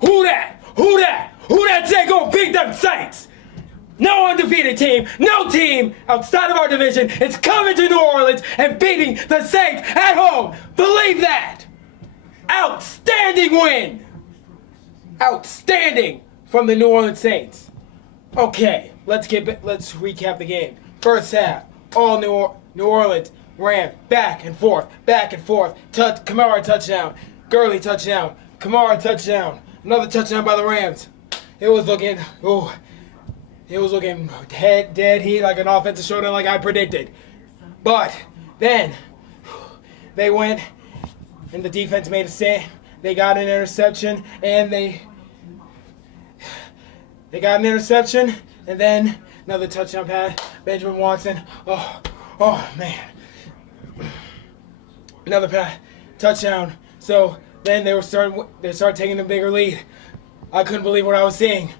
Who that? Who that? Who that say gonna beat them Saints? No undefeated team, no team outside of our division is coming to New Orleans and beating the Saints at home. Believe that. Outstanding win. Outstanding from the New Orleans Saints. Okay, let's recap the game. First half, all New Orleans ran back and forth. Kamara touchdown, Gurley touchdown, Kamara touchdown, another touchdown by the Rams. It was looking dead heat, like an offensive showdown, like I predicted. But then they went, and the defense made a stand. They got an interception, and and then another touchdown pass. Benjamin Watson. Oh man. Another pass, touchdown. So then they started taking a bigger lead. I couldn't believe what I was seeing.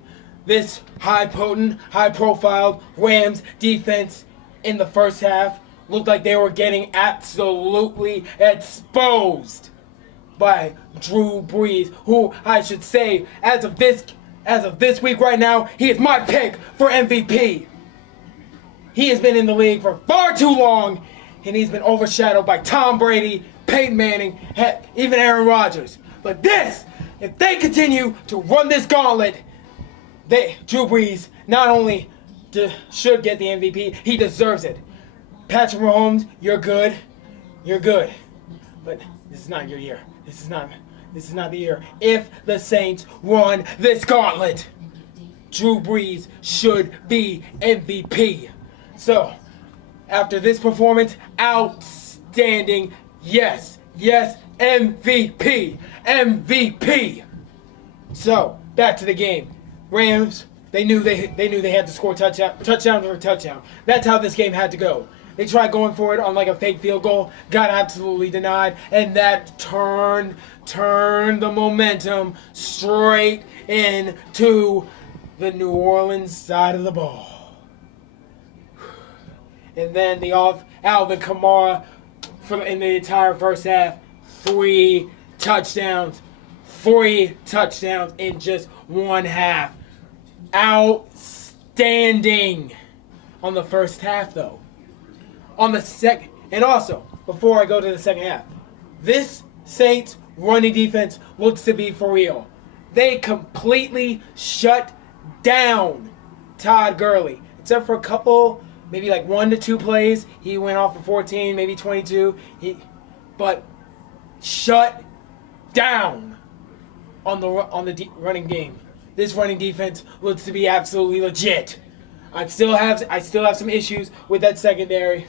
This high-potent, high-profile Rams defense in the first half looked like they were getting absolutely exposed by Drew Brees, who I should say, as of this week right now, he is my pick for MVP. He has been in the league for far too long, and he's been overshadowed by Tom Brady, Peyton Manning, heck, even Aaron Rodgers. But if they continue to run this gauntlet, Drew Brees not only should get the MVP, he deserves it. Patrick Mahomes, you're good, but this is not your year. This is not the year. If the Saints run this gauntlet, Drew Brees should be MVP. So, after this performance, outstanding, yes, MVP. So, back to the game. Rams, they knew they had to score touchdown for touchdown. That's how this game had to go. They tried going for it on like a fake field goal, got absolutely denied, and that turned the momentum straight into the New Orleans side of the ball. And then Alvin Kamara in the entire first half, 3 touchdowns in just one half. Outstanding on the first half, though. On the second, and also, before I go to the second half, this Saints running defense looks to be for real. They completely shut down Todd Gurley, except for a couple, maybe like 1 to 2 plays. He went off for 14, maybe 22. But shut down on the running game. This running defense looks to be absolutely legit. I still have some issues with that secondary.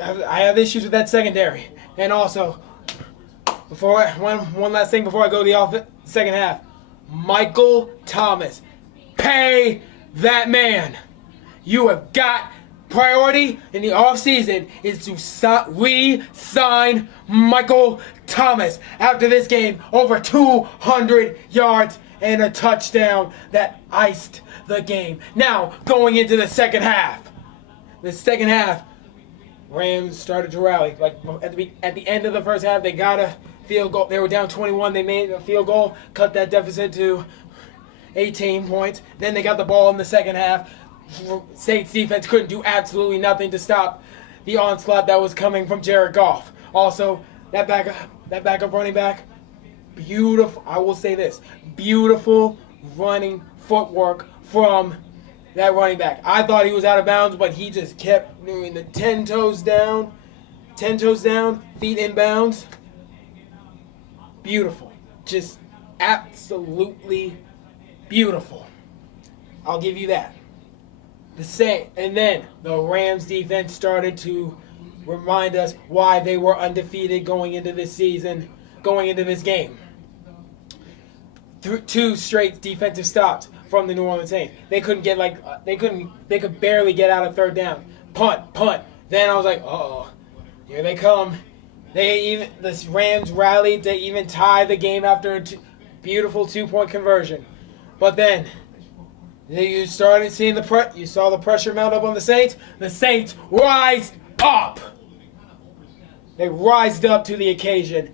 I have issues with that secondary. And also, one last thing before I go to the second half. Michael Thomas. Pay that man. You have got priority in the offseason is to re-sign Michael Thomas. After this game, over 200 yards and a touchdown that iced the game. Now, going into the second half. The second half, Rams started to rally. Like at the end of the first half, they got a field goal. They were down 21. They made a field goal, cut that deficit to 18 points. Then they got the ball in the second half. Saints defense couldn't do absolutely nothing to stop the onslaught that was coming from Jared Goff. Also, that backup running back, beautiful. I will say this: beautiful running footwork from that running back. I thought he was out of bounds, but he just kept doing the 10 toes down, feet in bounds. Beautiful. Just absolutely beautiful. I'll give you that. And then the Rams defense started to remind us why they were undefeated going into this season, going into this game. 2 straight defensive stops from the New Orleans Saints. They could barely get out of third down. Punt. Then I was like, uh-oh, here they come. The Rams rallied to even tie the game after a beautiful 2-point conversion. But then you started seeing you saw the pressure mount up on the Saints. The Saints rised up. They rised up to the occasion.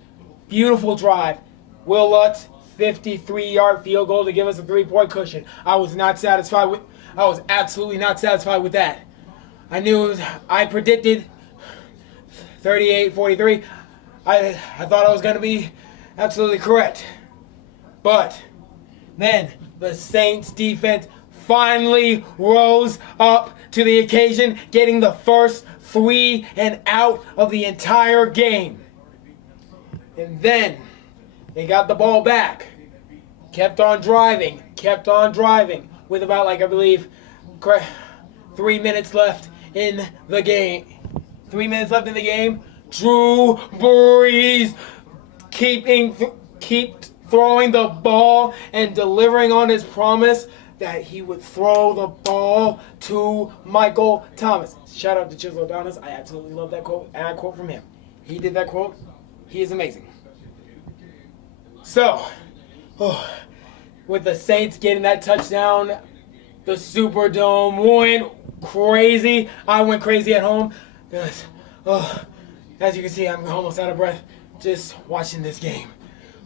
Beautiful drive. Will Lutz 53-yard field goal to give us a 3-point cushion. I was absolutely not satisfied with that. I predicted 38-43. I thought I was going to be absolutely correct. But then the Saints defense finally rose up to the occasion, getting the first 3 and out of the entire game. And then they got the ball back, kept on driving, with about, I believe, 3 minutes left in the game. 3 minutes left in the game. Drew Brees keep throwing the ball and delivering on his promise that he would throw the ball to Michael Thomas. Shout out to Chisel Adonis. I absolutely love that quote, and I quote from him. He did that quote. He is amazing. So, with the Saints getting that touchdown, the Superdome went crazy. I went crazy at home because, as you can see, I'm almost out of breath just watching this game.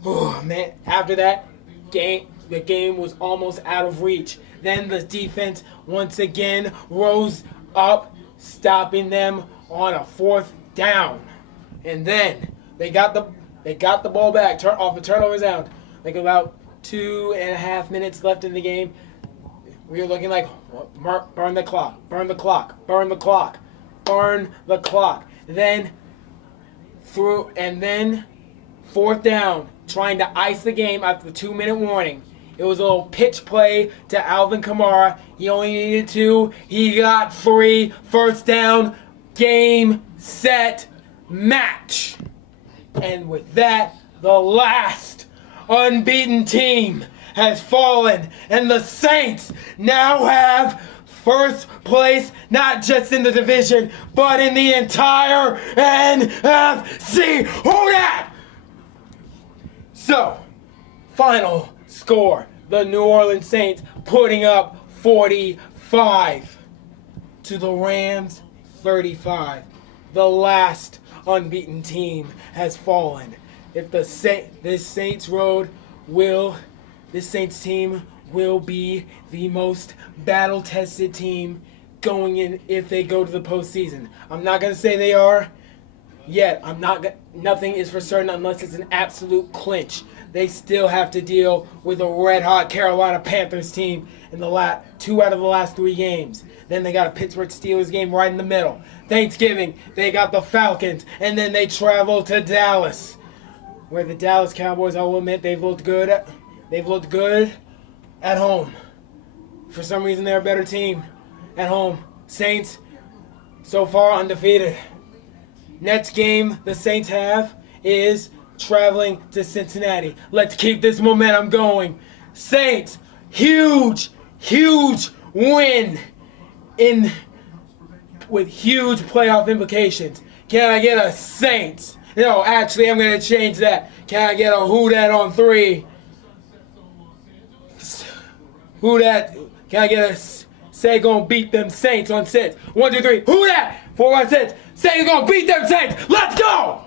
Oh, man. After that, the game was almost out of reach. Then the defense once again rose up, stopping them on a 4th down. And then they got the ball back off a turnover down. About 2.5 minutes left in the game. We were looking like, burn the clock. Then 4th down, trying to ice the game after the 2-minute warning. It was a little pitch play to Alvin Kamara. He only needed 2. He got 3. First down, game, set, match. And with that, the last unbeaten team has fallen, and the Saints now have first place, not just in the division, but in the entire NFC. Who dat? So, final score. The New Orleans Saints putting up 45 to the Rams 35. The last unbeaten team has fallen. If this Saints team will be the most battle-tested team going in if they go to the postseason. I'm not going to say they are yet. Nothing is for certain unless it's an absolute clinch. They still have to deal with a red-hot Carolina Panthers team in the 2 out of the last 3 games. Then they got a Pittsburgh Steelers game right in the middle. Thanksgiving, they got the Falcons, and then they travel to Dallas, where the Dallas Cowboys, I will admit, they've looked good at home. For some reason, they're a better team at home. Saints, so far undefeated. Next game the Saints have is traveling to Cincinnati. Let's keep this momentum going. Saints, huge win with huge playoff implications. Can I get a Saints? No, actually, I'm going to change that. Can I get a who dat on 3? Who dat? Can I get a say gonna beat them Saints on 6? 1, 2, 3. Who dat? 4, 5, 6. Say you're gonna beat them Saints. Let's go!